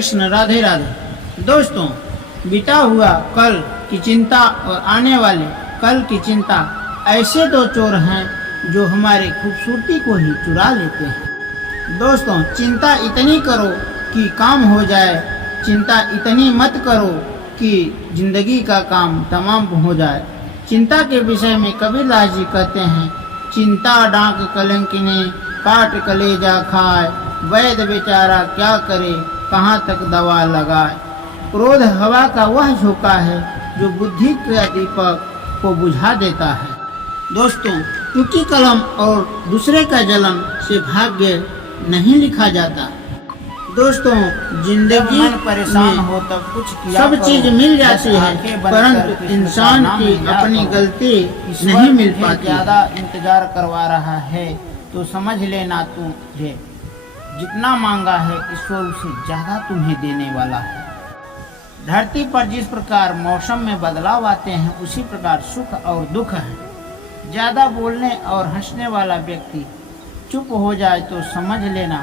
कृष्ण, राधे राधे। दोस्तों, बीता हुआ कल की चिंता और आने वाले कल की चिंता ऐसे दो चोर हैं जो हमारी खूबसूरती को ही चुरा लेते हैं। दोस्तों, चिंता इतनी करो कि काम हो जाए, चिंता इतनी मत करो कि जिंदगी का काम तमाम हो जाए। चिंता के विषय में कबीरदास जी कहते हैं, चिंता डांक कलंकिनी काट कलेजा खाए, वैद्य बेचारा क्या करे कहाँ तक दवा लगाए। क्रोध हवा का वह झोंका है जो बुद्धि का दीपक को बुझा देता है। दोस्तों, टूटी कलम और दूसरे का जलन से भाग्य नहीं लिखा जाता। दोस्तों, जिंदगी मन परेशान हो तब कुछ किया सब चीज मिल जाती है, परंतु इंसान की अपनी गलती नहीं मिल पाती। ज्यादा इंतजार करवा रहा है तो समझ लेना तुझे जितना मांगा है ईश्वर उसे ज्यादा तुम्हें देने वाला है। धरती पर जिस प्रकार मौसम में बदलाव आते हैं उसी प्रकार सुख और दुख है। ज्यादा बोलने और हंसने वाला व्यक्ति चुप हो जाए तो समझ लेना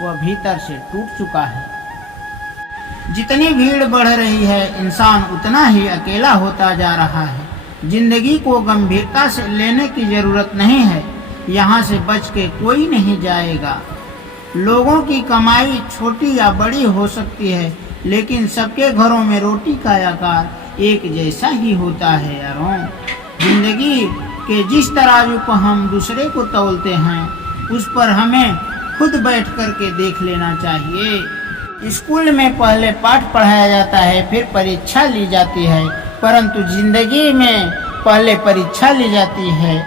वह भीतर से टूट चुका है। जितनी भीड़ बढ़ रही है इंसान उतना ही अकेला होता जा रहा है। जिंदगी को गंभीरता से लेने की जरूरत नहीं है, यहाँ से बच के कोई नहीं जाएगा। लोगों की कमाई छोटी या बड़ी हो सकती है, लेकिन सबके घरों में रोटी का आकार एक जैसा ही होता है यारों। जिंदगी के जिस तराजू को हम दूसरे को तौलते हैं उस पर हमें खुद बैठ कर के देख लेना चाहिए। स्कूल में पहले पाठ पढ़ाया जाता है, फिर परीक्षा ली जाती है, परंतु जिंदगी में पहले परीक्षा ली जाती है,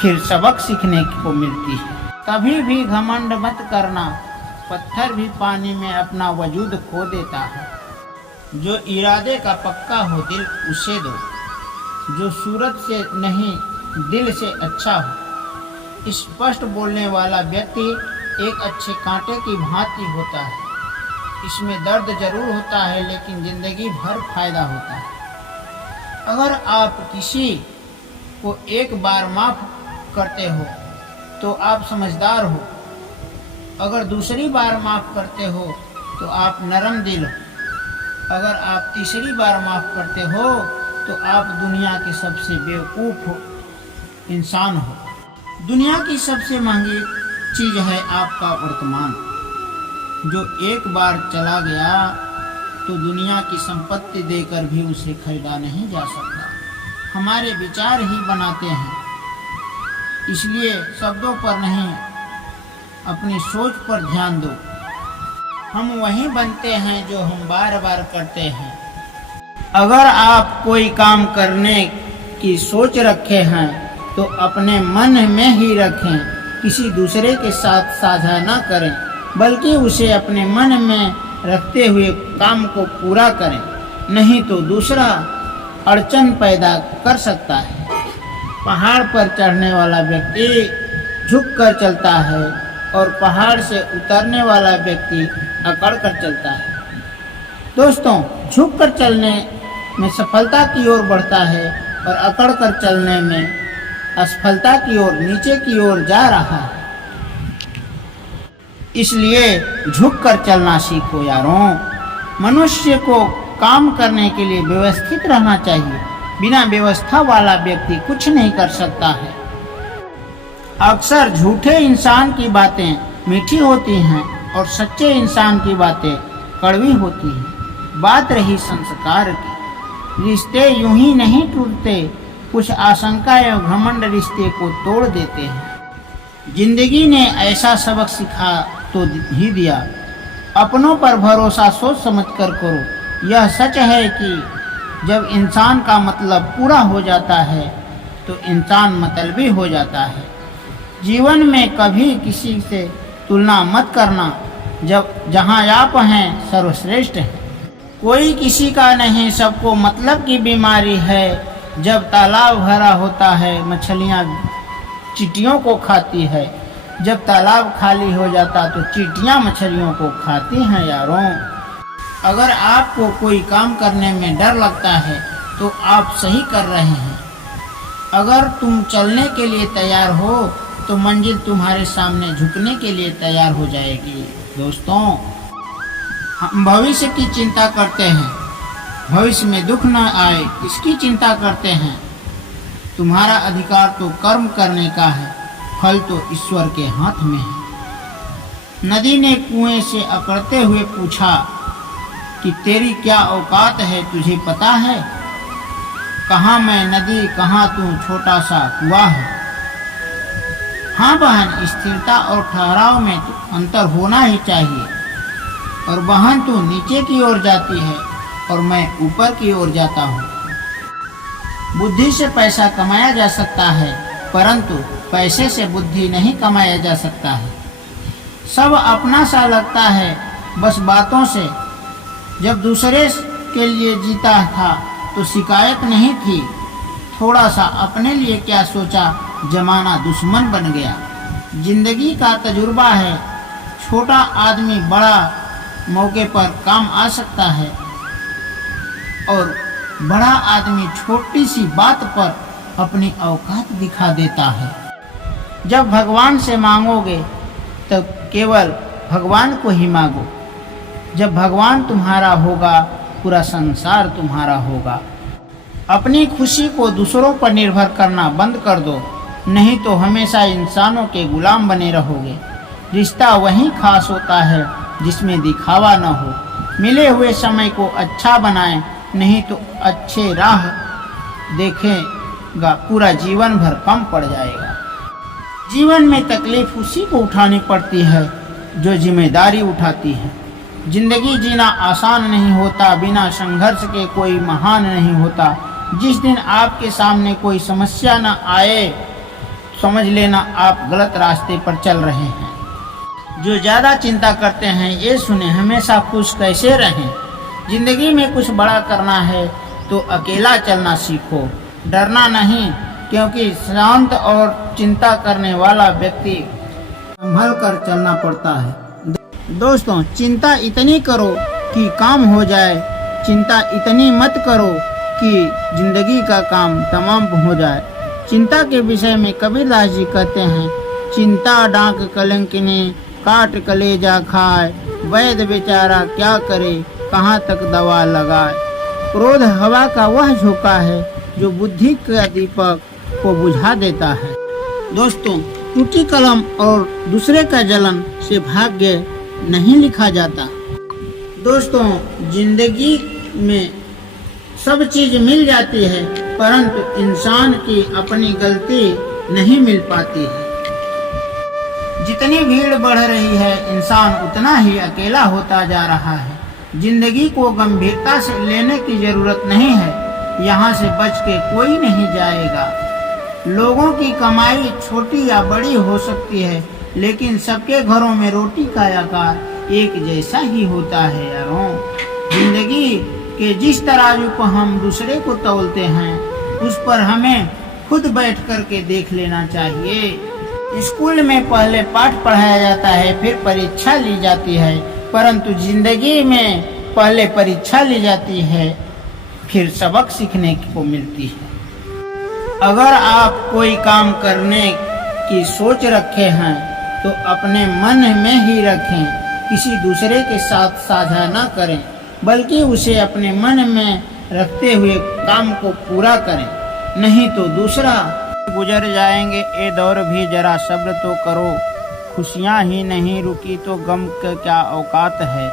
फिर सबक सीखने को मिलती है। कभी भी घमंड मत करना, पत्थर भी पानी में अपना वजूद खो देता है। जो इरादे का पक्का हो दिल उसे दो, जो सूरत से नहीं दिल से अच्छा हो। स्पष्ट बोलने वाला व्यक्ति एक अच्छे कांटे की भांति होता है। इसमें दर्द जरूर होता है लेकिन जिंदगी भर फायदा होता है। अगर आप किसी को एक बार माफ करते हो तो आप समझदार हो, अगर दूसरी बार माफ करते हो तो आप नरम दिल हो, अगर आप तीसरी बार माफ करते हो तो आप दुनिया के सबसे बेवकूफ इंसान हो। दुनिया की सबसे महंगी चीज है आपका वर्तमान। जो एक बार चला गया तो दुनिया की संपत्ति देकर भी उसे खरीदा नहीं जा सकता। हमारे विचार ही बनाते हैं, इसलिए शब्दों पर नहीं अपनी सोच पर ध्यान दो। हम वही बनते हैं जो हम बार बार करते हैं। अगर आप कोई काम करने की सोच रखे हैं तो अपने मन में ही रखें, किसी दूसरे के साथ साझा न करें, बल्कि उसे अपने मन में रखते हुए काम को पूरा करें, नहीं तो दूसरा अड़चन पैदा कर सकता है। पहाड़ पर चढ़ने वाला व्यक्ति झुक कर चलता है और पहाड़ से उतरने वाला व्यक्ति अकड़ कर चलता है। दोस्तों, झुक कर चलने में सफलता की ओर बढ़ता है और अकड़ कर चलने में असफलता की ओर, नीचे की ओर जा रहा है। इसलिए झुक कर चलना सीखो यारों। मनुष्य को काम करने के लिए व्यवस्थित रहना चाहिए। बिना व्यवस्था वाला व्यक्ति कुछ नहीं कर सकता है। अक्सर झूठे इंसान की बातें मीठी होती हैं और सच्चे इंसान की बातें कड़वी होती हैं। बात रही संस्कार की, रिश्ते यूं ही नहीं टूटते, कुछ आशंका एवं घमंड रिश्ते को तोड़ देते हैं। जिंदगी ने ऐसा सबक सिखा तो ही दिया, अपनों पर भरोसा सोच समझ कर करो। यह सच है कि जब इंसान का मतलब पूरा हो जाता है तो इंसान मतलबी हो जाता है। जीवन में कभी किसी से तुलना मत करना, जब जहाँ आप हैं सर्वश्रेष्ठ है। कोई किसी का नहीं, सबको मतलब की बीमारी है। जब तालाब भरा होता है मछलियाँ चींटियों को खाती है, जब तालाब खाली हो जाता तो चींटियाँ मछलियों को खाती हैं यारों। अगर आपको कोई काम करने में डर लगता है तो आप सही कर रहे हैं। अगर तुम चलने के लिए तैयार हो तो मंजिल तुम्हारे सामने झुकने के लिए तैयार हो जाएगी। दोस्तों, हम भविष्य की चिंता करते हैं, भविष्य में दुख न आए इसकी चिंता करते हैं। तुम्हारा अधिकार तो कर्म करने का है, फल तो ईश्वर के हाथ में है। नदी ने कुएं से अकड़ते हुए पूछा कि तेरी क्या औकात है, तुझे पता है? कहाँ मैं नदी, कहाँ तू छोटा सा कुआं है। हाँ बहन, स्थिरता और ठहराव में तो अंतर होना ही चाहिए। और बहन तू नीचे की ओर जाती है और मैं ऊपर की ओर जाता हूँ। बुद्धि से पैसा कमाया जा सकता है, परंतु पैसे से बुद्धि नहीं कमाया जा सकता है। सब अपना सा लगता है बस बातों से। जब दूसरे के लिए जीता था तो शिकायत नहीं थी, थोड़ा सा अपने लिए क्या सोचा, जमाना दुश्मन बन गया। जिंदगी का तजुर्बा है, छोटा आदमी बड़ा मौके पर काम आ सकता है और बड़ा आदमी छोटी सी बात पर अपनी औकात दिखा देता है। जब भगवान से मांगोगे तब केवल भगवान को ही मांगो। जब भगवान तुम्हारा होगा, पूरा संसार तुम्हारा होगा। अपनी खुशी को दूसरों पर निर्भर करना बंद कर दो, नहीं तो हमेशा इंसानों के गुलाम बने रहोगे। रिश्ता वही खास होता है जिसमें दिखावा न हो। मिले हुए समय को अच्छा बनाएं, नहीं तो अच्छे राह देखेगा पूरा जीवन भर कम पड़ जाएगा। जीवन में तकलीफ उसी को उठानी पड़ती है जो जिम्मेदारी उठाती है। जिंदगी जीना आसान नहीं होता, बिना संघर्ष के कोई महान नहीं होता। जिस दिन आपके सामने कोई समस्या न आए, समझ लेना आप गलत रास्ते पर चल रहे हैं। जो ज़्यादा चिंता करते हैं ये सुने, हमेशा खुश कैसे रहें। जिंदगी में कुछ बड़ा करना है तो अकेला चलना सीखो, डरना नहीं, क्योंकि शांत और चिंता करने वाला व्यक्ति संभल कर चलना पड़ता है। दोस्तों, चिंता इतनी करो कि काम हो जाए, चिंता इतनी मत करो कि जिंदगी का काम तमाम हो जाए। चिंता के विषय में कबीरदास जी कहते हैं, चिंता डांक कलंकिनी काट कलेजा खाए, वैद्य बेचारा क्या करे कहाँ तक दवा लगाए। क्रोध हवा का वह झोंका है जो बुद्धि का दीपक को बुझा देता है। दोस्तों, टूटी कलम और दूसरे का जलन से भाग्य नहीं लिखा जाता। दोस्तों, जिंदगी में सब चीज मिल जाती है, परंतु इंसान की अपनी गलती नहीं मिल पाती है। जितनी भीड़ बढ़ रही है, इंसान उतना ही अकेला होता जा रहा है। जिंदगी को गंभीरता से लेने की जरूरत नहीं है, यहाँ से बच के कोई नहीं जाएगा। लोगों की कमाई छोटी या बड़ी हो सकती है, लेकिन सबके घरों में रोटी का आकार एक जैसा ही होता है यारों। जिंदगी के जिस तराजू को हम दूसरे को तौलते हैं, उस पर हमें खुद बैठ कर के देख लेना चाहिए। स्कूल में पहले पाठ पढ़ाया जाता है, फिर परीक्षा ली जाती है, परंतु जिंदगी में पहले परीक्षा ली जाती है, फिर सबक सीखने को मिलती है। अगर आप कोई काम करने की सोच रखे हैं तो अपने मन में ही रखें, किसी दूसरे के साथ साझा न करें, बल्कि उसे अपने मन में रखते हुए काम को पूरा करें, नहीं तो दूसरा गुजर जाएंगे ये दौर भी, जरा सब्र तो करो। खुशियाँ ही नहीं रुकी तो गम का क्या औकात है।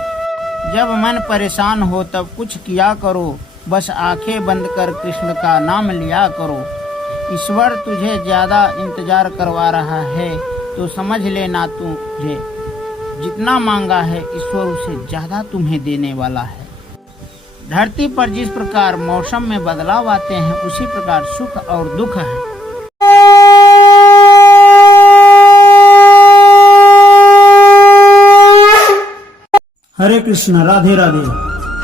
जब मन परेशान हो तब कुछ किया करो, बस आंखें बंद कर कृष्ण का नाम लिया करो। ईश्वर तुझे ज़्यादा इंतजार करवा रहा है तो समझ लेना, तुझे जितना मांगा है ईश्वर उसे ज़्यादा तुम्हें देने वाला है। धरती पर जिस प्रकार मौसम में बदलाव आते हैं, उसी प्रकार सुख और दुख है। हरे कृष्ण, राधे राधे।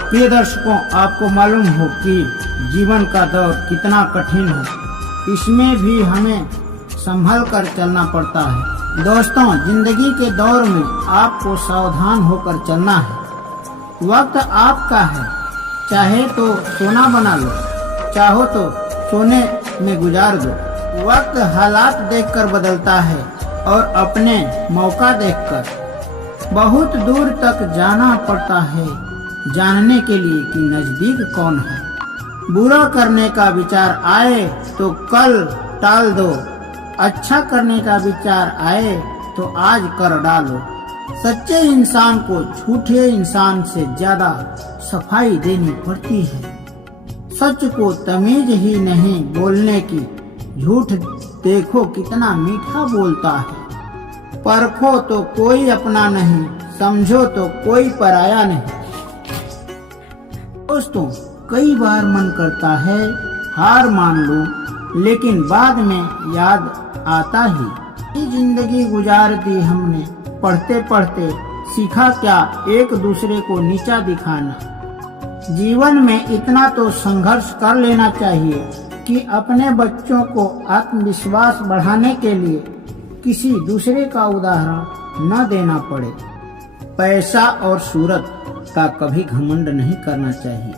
प्रिय दर्शकों, आपको मालूम हो कि जीवन का दौर कितना कठिन है, इसमें भी हमें संभल कर चलना पड़ता है। दोस्तों, जिंदगी के दौर में आपको सावधान होकर चलना है। वक्त आपका है, चाहे तो सोना बना लो, चाहो तो सोने में गुजार दो। वक्त हालात देखकर बदलता है और अपने मौका देखकर। बहुत दूर तक जाना पड़ता है जानने के लिए कि नजदीक कौन है। बुरा करने का विचार आए तो कल टाल दो, अच्छा करने का विचार आए तो आज कर डालो। सच्चे इंसान को झूठे इंसान से ज्यादा सफाई देनी पड़ती है। सच को तमीज ही नहीं बोलने की, झूठ देखो कितना मीठा बोलता है। परखो तो कोई अपना नहीं, समझो तो कोई पराया नहीं। दोस्तों, कई बार मन करता है हार मान लूं, लेकिन बाद में याद आता ही जिंदगी गुजार दी हमने। पढ़ते पढ़ते सीखा क्या एक दूसरे को नीचा दिखाना। जीवन में इतना तो संघर्ष कर लेना चाहिए कि अपने बच्चों को आत्मविश्वास बढ़ाने के लिए किसी दूसरे का उदाहरण न देना पड़े। पैसा और शोहरत का कभी घमंड नहीं करना चाहिए,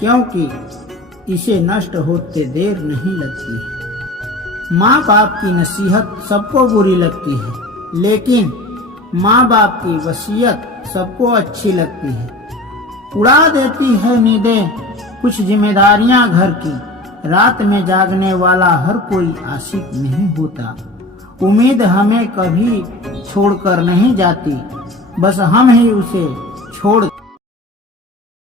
क्योंकि इसे नष्ट होते देर नहीं लगती है। माँ बाप की नसीहत सबको बुरी लगती है, लेकिन माँ बाप की वसीयत सबको अच्छी लगती है। उड़ा देती है नींदें कुछ जिम्मेदारियां घर की। रात में जागने वाला हर कोई आशिक नहीं होता। उम्मीद हमें कभी छोड़कर नहीं जाती, बस हम ही उसे छोड़